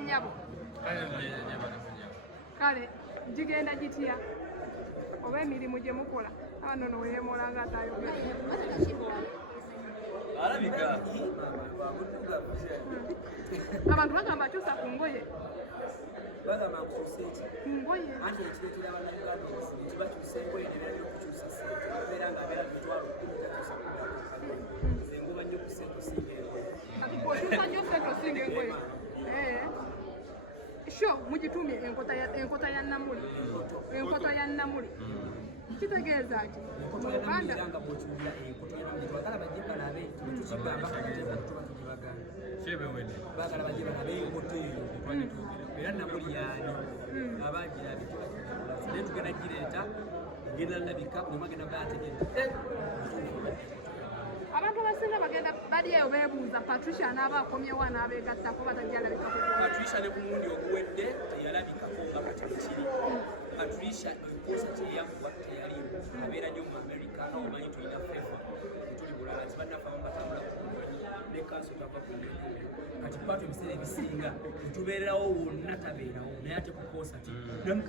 bannyabo kale gigenda gitya oba emirimu gye mukola ano no weemola nga atayogera abantu bagamba akyusa ku ngoye ngoye atukokyusa nnyo sente osinga engoye sho mugitumye enkota ya namuli enkota ya namuli kitegeeza ki mu Uganda era namuli yaani abagirabe naye tugenda gireeta egenda ndabika omagenda bategedde abantu abasinga bagenda bali eyo beebuuza Patricia n'aba akomyewo n'abeegattako batajjalabikako Patricia ne ku mulundi oguwedde teyalabikako nga kati kiri Patricia ekikosa kyeyakuba teyalimu abeera nnyo mu America omanyi tulina fefa tuli bulala kibannaffe ababatambula ne kanso tava ku kati kwatu ebiseera ebisinga netubeererawo wonna tabeerawo naye ate kukosa ti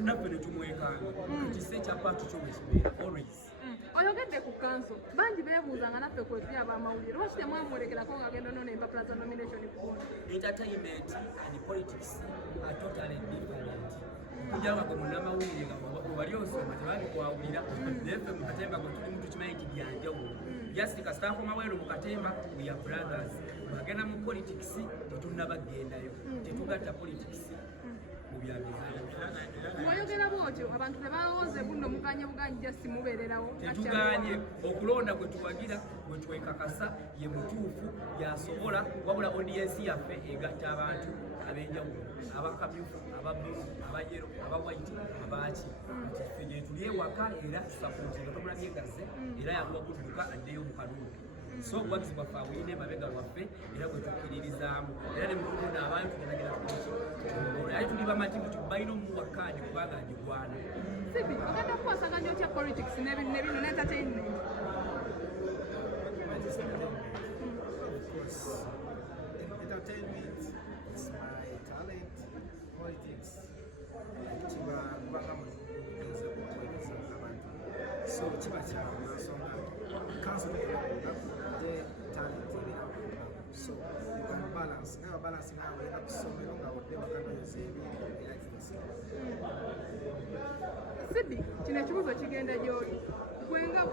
naffe ne tumwekanga kise kyapatu kyo bwekibeera always oyogedde ku kanso bangi beebuuza nga naffe kwetuli abamawulire lwaki temwamulekerako nga agenda nona empapula za nomination kubondi entertainment and politics are totally different kujanga gwe munnamawulire nga wali osoma tebabikwawulira naye ffe mu katemba gwe tuli mutu kimanyi nti byanjawulo just kasita akomaweero mu katemba we are brothers bagenda mu politics tetunnabagendayo tetugatta politics mu byabizaayo oyogera bwotyo abantu tebawooze bunno muganye buganyi just mubeererawo tetuganye okulonda kwe tuwagira kwe twekakasa ye mutuufu yasobola wabula odiyensi yaffe egatta abantu ab'enjawulo abakamyufu ababbulu abayero abawaiti abaki kati ffe gye tuli ewaka era tusapooti nga tomulabyegaze era yaluwa kutuuka addeyo mu kalungi so obuwagizi bwaffe abuyina emabega waffe era bwe tukkiririzaamu era ne mukulonda abantu genagera naye tuli bamativu tubalina omuwa kaadi kubanga agigwana sibi ogenda kukwasaganya otya politics nebino entertainment entertainment is my talent. Politics kubanga mugenze kukwegeza abantu so kiba kyansonga council de talent so you can balance nayo balance nawe enda kusomero nga odde bakanoyeza ebintu sibi kino ekibuzo kigenda gyoli gwenga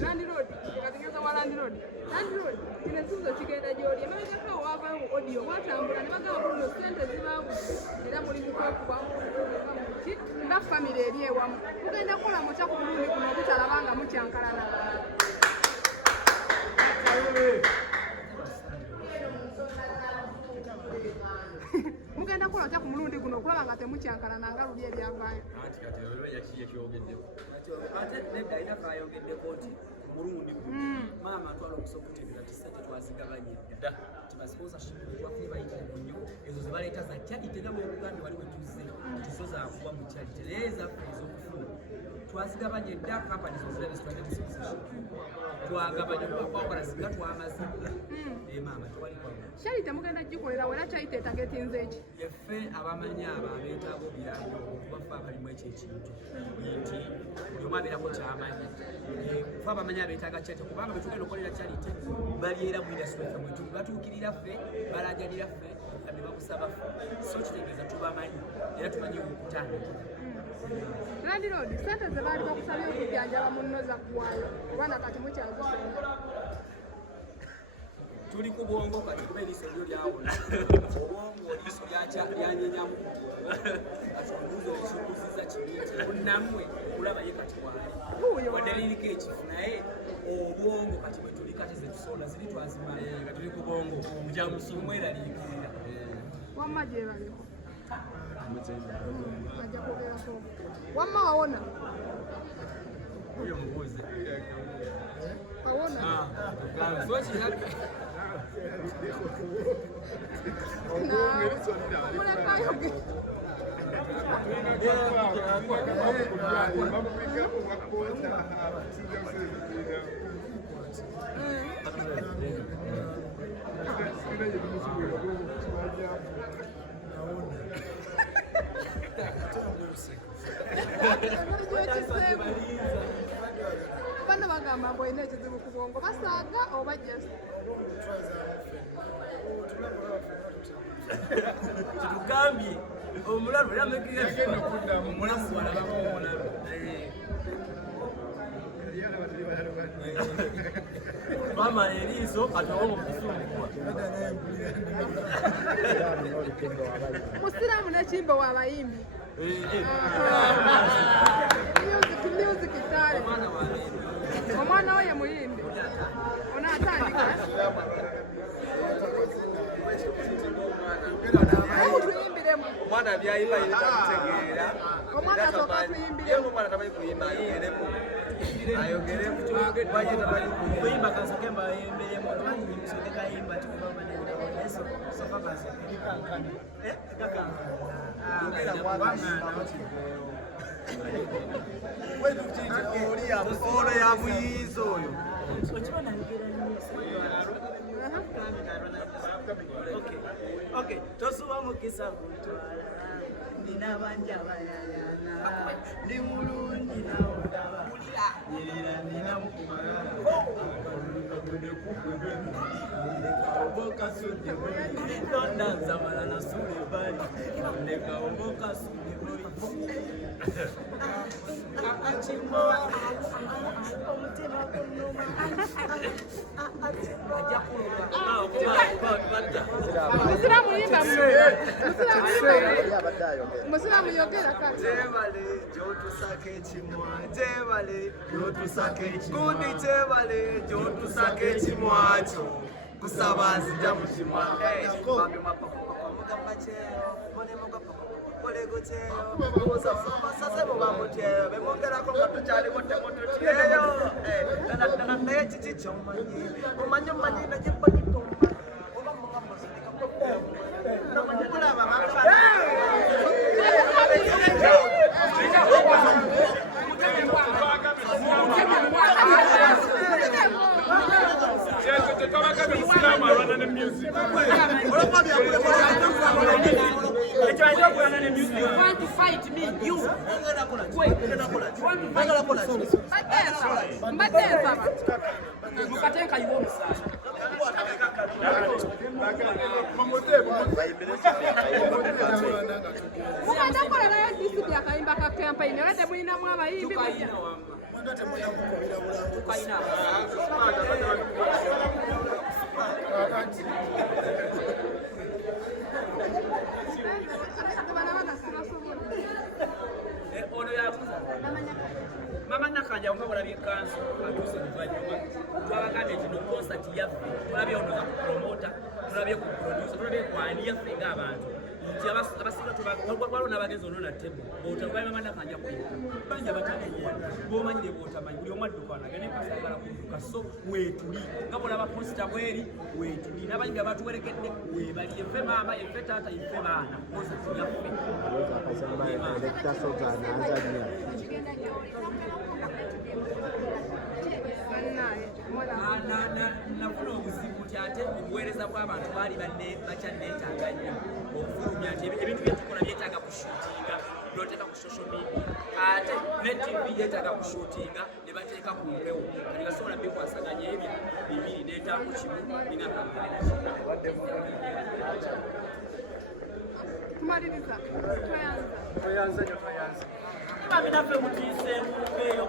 Landlord, katigeza wa landlord. Landlord, kino ekibuzo kigenda gyoli emabegako wavayo mu audio watambula ne bagamba buno sente zibaabuze era muli mukwekuba nga famire eri ewamu mugenda kukola mutya ku mulundi guno obutalaba nga mukyankalana mugenda kukola otya ku mulundi guno okulaba nga temukyankalana nga luli ebyavaayo ate nedda alina kayogeddeko nti mulundi maama twala okusooka okutegeeza ti sente twazigabanye dda ti basponsorship twafune bayitirivu nnyo ezo ze baleeta za charity nga bwebuganda wali we tuzze tizo zakuba mu charity naye ezaffe ez'okufuna twazigabanye dda kampani zozirabe zitwalina mu sponsorship twagabanye okwakwawukana singa twamaze maama tewali kwama charity mugenda gikolera wera charity etagetinze eki yeffe abamanyi abo abeetaaga obuyambi okubaffe abalimu ekyo ekintu nti buli omu abeerako kyamanyi fe abamanyi abeetaaga charity kubanga bwe tugenda okolera charity bali era mu industry ffe mwetu batuukirira ffe balajanira ffe ne bakusaba ffe so kitegeeza tubamanyi era tumanyi okutandika Landlord, sente ze baali bakusabye okujjanjaba mu nno zaggwayo kubanga kati mukyazisonga tuli ku bwongo kati kuba eriiso lyo lyawona obwongo eriiso lyanyenyamu kati obuuza okisuubuziza kiminti munnammwe okulaba ye kati wali wadde liriko ekifu naye obwongo kati bwe tuli kati ze tusola ziri twazimaye nga tuli ku bwongo omujamumweraliikirira wamma gyebaliko ajja kwogerako wamma wawona oyo mubuuze wawona ekizibu ku bwongo basaaga oba just kitugambye omulalu era amekirira omulamu walabako omulalu mama eriiso atowo mu kisumbuwa musiraamu nekimbe w'abayimbi music tale omwana we ye muyimbi onaatandika omutuyimbiremu omwana byayimba yine takutegeera omwana asooka tuyimbiremu omwana tamanyi kuyimba ayogeremu ayogeremu banye tamanyi kuyimba kasoke mbayemberemu tamanyi nyimusoke kayimba tikubamanenso soka kasoke ono yamuyiiza oyo tosuba mukisa kuntwala nina banja bayayana ndi mulungi nawolaba nyirira nina mukumaondanzamala nasule bali ndekaoboka sule omutima gunuma musiraamu yimba musiraamu yogera kati jebale gyotusaka ekimwa jebale gyotusaka ekikundi jebale gyotusaka ekimwakyo kusaba nzija mu kimwa basase mubamutyeyo bemwogerako nga tukyalimu temututyeyo ddala naye kiki kyomanyi omanyi omanyi nagibagitumba oba mugambozinikamunamanyi mulaba want to fight me, you. mbadenza Mukatenka you want mukadakola nayo disidi akayimba ka campaign era temulinamu abayimbi Mama Nakanja wabulabye kanso atuuse luvannyuma twabagambye kino konsati yaffe tulabye ono ku promota tulabye ku producer tulabye ku ani yaffe ng'abantu nti abasinga waliwo n'abagenzi ono nattemu bw'otagwaye Mama Nakanja kuyita banja batanenye bw'omanyire bw'otamanyi buli omu addukanaga nepasagala kudduka so weetuli nga bw'olaba konsita bweri weetuli n'abayimbi abatuwerekedde webali effe maama effe taata effe baana konsati yaffe nafuna obuzibu nti ate obuweereza bw'abantu baali bakyanneetaaga nnyo okufulumya nti ebintu byetukola byetaaga kushuutinga noteeka ku social media ate ne TV yeetaaga kushuutinga ne bateeka ku mpewo kati basobola bikwasaganya ebyo bibiri neetaaku kimu ninga tumaliriza toyanze babinaffe mutiiseemu eyo